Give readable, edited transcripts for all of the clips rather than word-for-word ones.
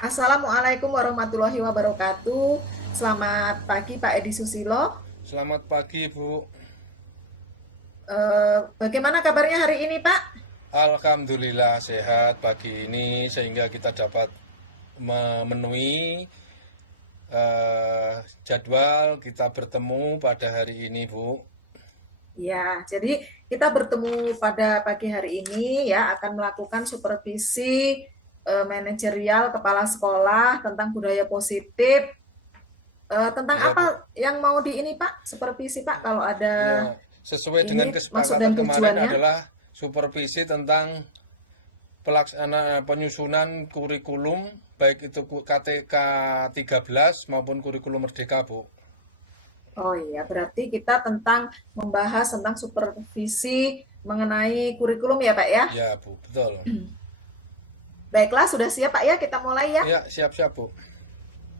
Assalamualaikum warahmatullahi wabarakatuh. Selamat pagi Pak Edi Susilo. Selamat pagi, Bu. Bagaimana kabarnya hari ini Pak? Alhamdulillah sehat pagi ini sehingga kita dapat memenuhi jadwal kita bertemu pada hari ini, Bu. Ya, jadi kita bertemu pada pagi hari ini ya akan melakukan supervisi manajerial kepala sekolah tentang budaya positif. Tentang Ya, Bu. apa yang mau di ini Pak? Supervisi Pak kalau ada Ya, sesuai dengan ini maksud kesepakatan dan kemarin tujuannya. adalah supervisi tentang pelaksanaan penyusunan kurikulum baik itu KTK 13 maupun kurikulum Merdeka, Bu. Oh iya, berarti kita tentang membahas tentang supervisi mengenai kurikulum ya Pak ya. Ya, Bu, betul. Baiklah, sudah siap Pak ya, kita mulai ya. Ya, siap-siap, Bu.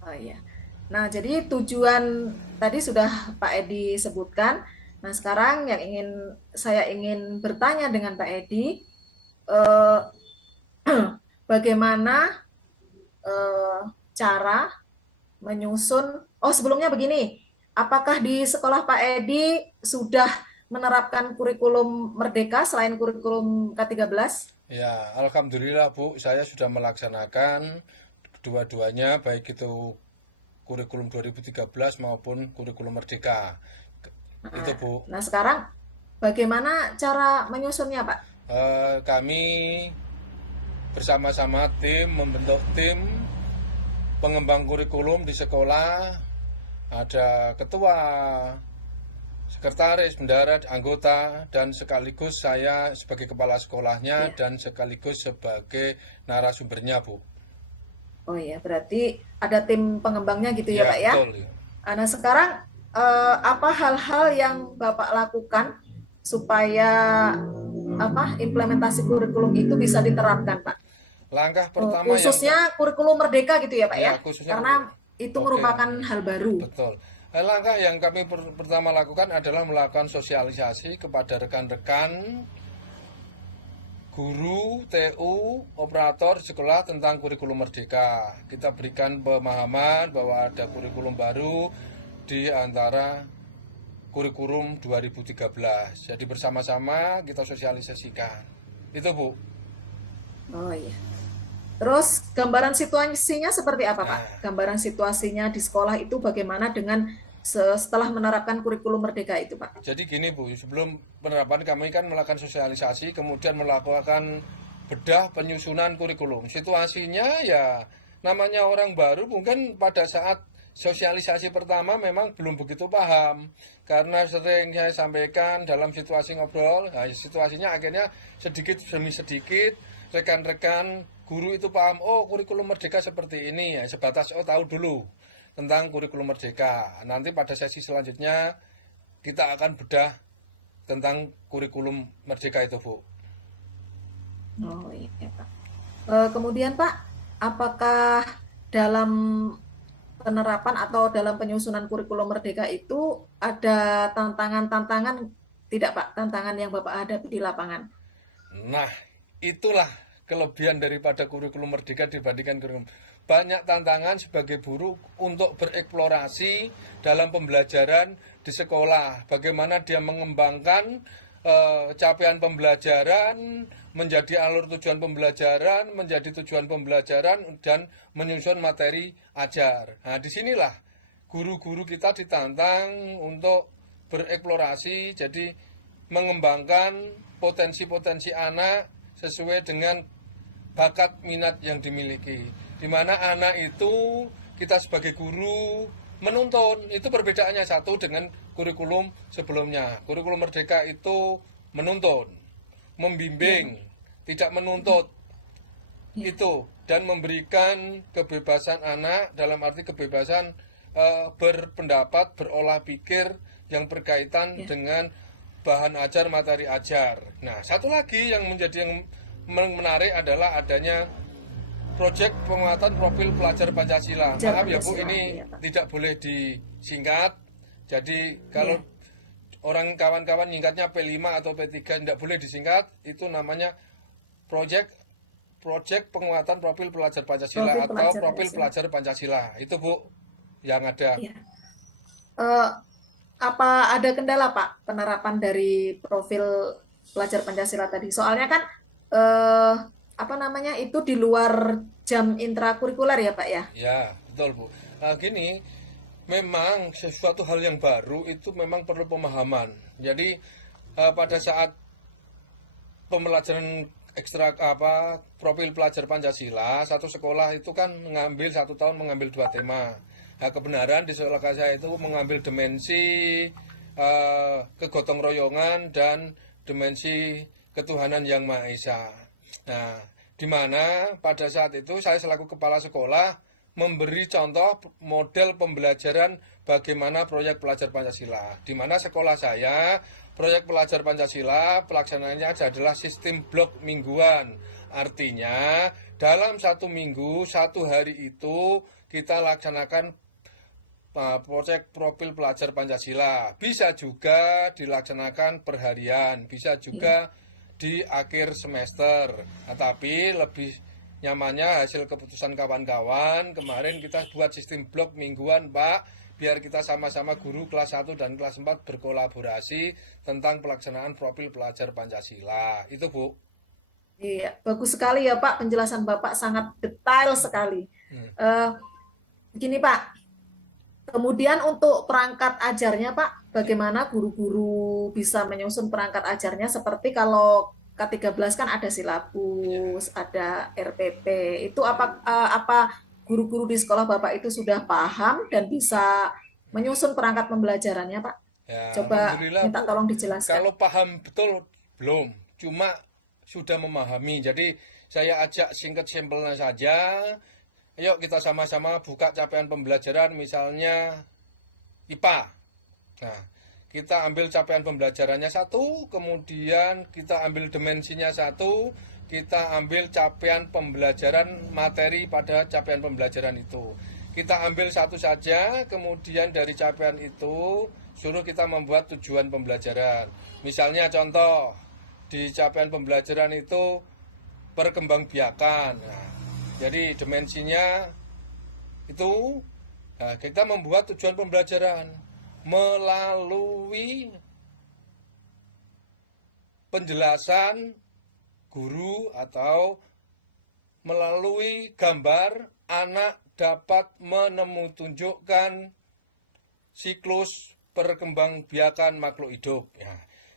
Oh iya. Nah, jadi tujuan tadi sudah Pak Edi sebutkan. Nah, sekarang yang saya ingin bertanya dengan Pak Edi, eh, bagaimana eh, cara menyusun? Oh, sebelumnya begini, apakah di sekolah Pak Edi sudah menerapkan kurikulum Merdeka selain kurikulum K13? Ya, alhamdulillah Bu, saya sudah melaksanakan dua-duanya, baik itu kurikulum 2013 maupun kurikulum Merdeka. Itu Bu. Nah, sekarang bagaimana cara menyusunnya, Pak? Kami bersama-sama tim membentuk tim pengembang kurikulum di sekolah. Ada ketua, sekretaris, bendahara, anggota, dan sekaligus saya sebagai kepala sekolahnya Ya. dan sekaligus sebagai narasumbernya, Bu. Oh iya, berarti ada tim pengembangnya gitu ya, Ya, Pak ya. betul. Nah, sekarang apa hal-hal yang Bapak lakukan supaya implementasi kurikulum itu bisa diterapkan, Pak? Langkah pertama yang Khususnya kurikulum Merdeka gitu ya, Pak ya ya. khususnya Karena itu oke, merupakan hal baru. betul. Langkah yang kami pertama lakukan adalah melakukan sosialisasi kepada rekan-rekan guru, TU, operator sekolah tentang kurikulum Merdeka. Kita berikan pemahaman bahwa ada kurikulum baru di antara kurikulum 2013. Jadi bersama-sama kita sosialisasikan. Itu, Bu. Oh iya. Terus gambaran situasinya seperti apa, Pak? Nah, Gambaran situasinya di sekolah itu bagaimana dengan setelah menerapkan kurikulum Merdeka itu, Pak? jadi gini Bu, sebelum penerapan kami kan melakukan sosialisasi, kemudian melakukan bedah penyusunan kurikulum. Situasinya ya namanya orang baru mungkin pada saat sosialisasi pertama memang belum begitu paham. Karena sering saya sampaikan dalam situasi ngobrol, nah, situasinya akhirnya sedikit demi sedikit rekan-rekan guru itu paham, oh kurikulum Merdeka seperti ini, ya sebatas oh tahu dulu tentang kurikulum Merdeka. Nanti pada sesi selanjutnya kita akan bedah tentang kurikulum Merdeka itu, Bu. Oh iya, Pak. Kemudian Pak, apakah dalam penerapan atau dalam penyusunan kurikulum Merdeka itu ada tantangan-tantangan tidak Pak? Tantangan yang Bapak hadapi di lapangan? Nah, itulah kelebihan daripada kurikulum Merdeka dibandingkan kurikulum. Banyak tantangan sebagai guru untuk bereksplorasi dalam pembelajaran di sekolah. Bagaimana dia mengembangkan capaian pembelajaran menjadi alur tujuan pembelajaran, menjadi tujuan pembelajaran dan menyusun materi ajar. Nah, disinilah guru-guru kita ditantang untuk bereksplorasi, jadi mengembangkan potensi-potensi anak sesuai dengan bakat minat yang dimiliki. Di mana anak itu kita sebagai guru menuntun, itu perbedaannya satu dengan kurikulum sebelumnya. Kurikulum Merdeka itu menuntun, Ya, membimbing, tidak menuntut ya, itu dan memberikan kebebasan anak dalam arti kebebasan berpendapat, berolah pikir yang berkaitan ya. dengan bahan ajar, materi ajar. Nah, satu lagi yang menjadi yang menarik adalah adanya proyek penguatan profil pelajar Pancasila. Ajar Maaf ya Bu, Pancasila, ini ya Pak. tidak boleh disingkat. Jadi kalau Ya, orang kawan-kawan nyingkatnya P5 atau P3 tidak boleh disingkat, itu namanya proyek proyek penguatan profil pelajar Pancasila Profil atau pelajar profil Pancasila. pelajar Pancasila. Itu Bu yang ada. Iya. Eh, apa ada kendala Pak penerapan dari profil pelajar Pancasila tadi? Soalnya kan eh, apa namanya itu di luar jam intrakurikuler ya Pak ya? Ya, betul Bu. Nah, gini, memang sesuatu hal yang baru itu memang perlu pemahaman. Jadi pada saat pembelajaran ekstra apa profil pelajar Pancasila, satu sekolah itu kan mengambil 1 tahun mengambil 2 tema. Nah, kebenaran di sekolah saya itu mengambil dimensi kegotong royongan dan dimensi ketuhanan yang Maha Esa. Nah, di mana pada saat itu saya selaku kepala sekolah memberi contoh model pembelajaran bagaimana proyek pelajar Pancasila. Di mana sekolah saya proyek pelajar Pancasila pelaksanaannya adalah sistem blok mingguan. Artinya dalam 1 minggu 1 hari itu kita laksanakan proyek profil pelajar Pancasila. Bisa juga dilaksanakan per harian, bisa Iya. juga di akhir semester. Nah, tapi lebih nyamannya hasil keputusan kawan-kawan. Kemarin kita buat sistem blok mingguan, Pak, biar kita sama-sama guru kelas 1 dan kelas 4 berkolaborasi tentang pelaksanaan profil pelajar Pancasila. Itu, Bu. Iya, bagus sekali ya Pak, penjelasan Bapak sangat detail sekali. Hmm. Eh, Begini Pak, kemudian untuk perangkat ajarnya Pak, bagaimana guru-guru bisa menyusun perangkat ajarnya seperti kalau K13 kan ada Ya. silabus, ada RPP. Itu apa guru-guru di sekolah Bapak itu sudah paham dan bisa menyusun perangkat pembelajarannya Pak? Ya, Coba alhamdulillah minta Bu. tolong dijelaskan. Kalau paham betul belum, cuma sudah memahami. Jadi saya ajak singkat simpelnya saja. Ayo kita sama-sama buka capaian pembelajaran misalnya IPA. Nah, kita ambil capaian pembelajarannya 1, kemudian kita ambil dimensinya 1, kita ambil capaian pembelajaran materi pada capaian pembelajaran itu. Kita ambil satu saja, kemudian dari capaian itu suruh kita membuat tujuan pembelajaran. Misalnya contoh, di capaian pembelajaran itu perkembangbiakan. Nah, jadi dimensinya itu kita membuat tujuan pembelajaran melalui penjelasan guru atau melalui gambar anak dapat menemutunjukkan siklus perkembangbiakan makhluk hidup. Ya,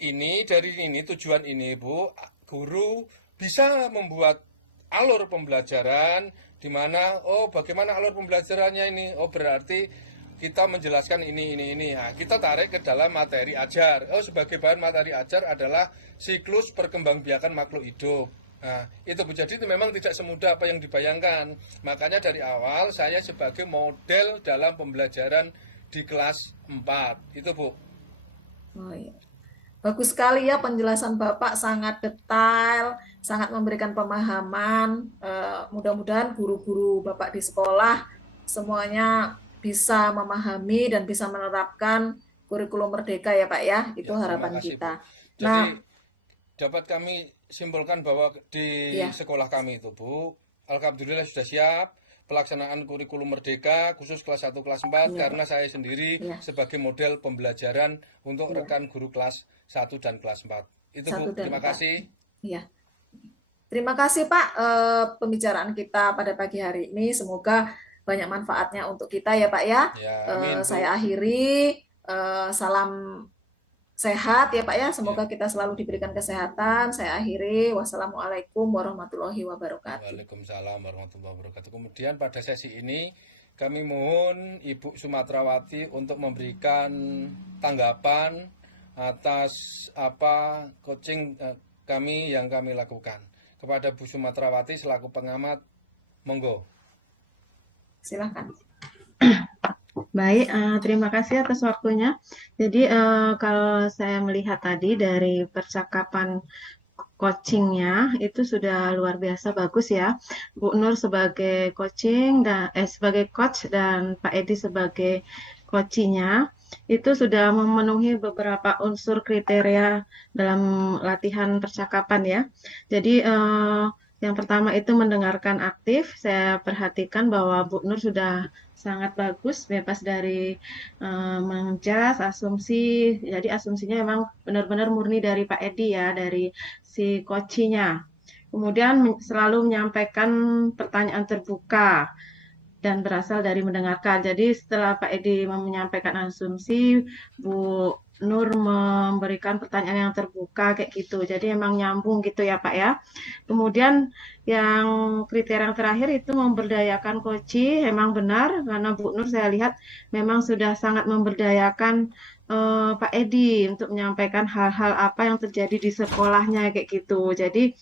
ini dari ini tujuan ini Bu, guru bisa membuat alur pembelajaran di mana bagaimana alur pembelajarannya ini? Berarti kita menjelaskan ini. Nah, kita tarik ke dalam materi ajar. Sebagai bahan materi ajar adalah siklus perkembangbiakan makhluk hidup. Nah, itu Bu. Jadi itu memang tidak semudah apa yang dibayangkan. Makanya dari awal saya sebagai model dalam pembelajaran di kelas 4. Itu Bu. Oh, iya. Bagus sekali ya penjelasan Bapak sangat detail, sangat memberikan pemahaman. Mudah-mudahan guru-guru Bapak di sekolah semuanya bisa memahami dan bisa menerapkan kurikulum merdeka ya Pak ya. Itu Ya, terima harapan kasih Bu. kita. Nah, Jadi dapat kami simpulkan bahwa di ya, sekolah kami itu Bu, alhamdulillah sudah siap pelaksanaan kurikulum merdeka khusus kelas 1 kelas 4 iya karena Pak. saya sendiri Iya, sebagai model pembelajaran untuk iya. rekan guru kelas 1 dan kelas 4. Itu Satu Bu, dan terima empat. kasih. Iya. Terima kasih Pak pembicaraan kita pada pagi hari ini. Semoga banyak manfaatnya untuk kita ya Pak ya. Ya, amin Saya Bu. akhiri. Salam sehat ya Pak ya. Ya. Semoga kita selalu diberikan kesehatan. Saya akhiri. Wassalamualaikum warahmatullahi wabarakatuh. Waalaikumsalam warahmatullahi wabarakatuh. Kemudian pada sesi ini kami mohon Ibu Sumatrawati untuk memberikan tanggapan atas apa coaching kami yang kami lakukan. Kepada Bu Sumatrawati selaku pengamat, monggo. Silahkan. Baik, terima kasih atas waktunya. Jadi kalau saya melihat tadi dari percakapan coachingnya itu sudah luar biasa bagus ya. Bu Nur sebagai sebagai coach dan Pak Edi sebagai coachingnya itu sudah memenuhi beberapa unsur kriteria dalam latihan percakapan ya. Jadi Yang pertama itu mendengarkan aktif. Saya perhatikan bahwa Bu Nur sudah sangat bagus, bebas dari menjas, asumsi. Jadi asumsinya memang benar-benar murni dari Pak Edi ya, dari si coachnya. Kemudian selalu menyampaikan pertanyaan terbuka dan berasal dari mendengarkan. Jadi setelah Pak Edi menyampaikan asumsi, Bu Nur memberikan pertanyaan yang terbuka kayak gitu. Jadi emang nyambung gitu ya Pak ya. Kemudian yang kriteria yang terakhir itu memberdayakan koci, emang benar karena Bu Nur saya lihat memang sudah sangat memberdayakan Pak Edi untuk menyampaikan hal-hal apa yang terjadi di sekolahnya kayak gitu. Jadi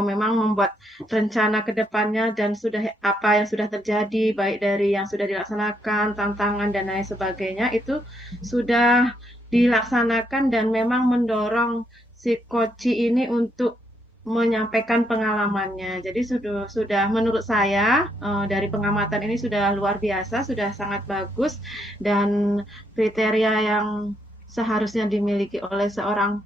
memang membuat rencana ke depannya dan sudah apa yang sudah terjadi baik dari yang sudah dilaksanakan, tantangan dan lain sebagainya itu sudah dilaksanakan dan memang mendorong si koci ini untuk menyampaikan pengalamannya. Jadi sudah menurut saya dari pengamatan ini sudah luar biasa, sudah sangat bagus dan kriteria yang seharusnya dimiliki oleh seorang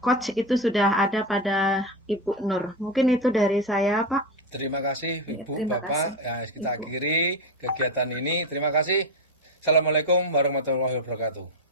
coach itu sudah ada pada Ibu Nur. Mungkin itu dari saya, Pak. Terima kasih Ya, Ibu, terima Bapak. kasih, Ya, kita Ibu. akhiri kegiatan ini. Terima kasih. Assalamualaikum warahmatullahi wabarakatuh.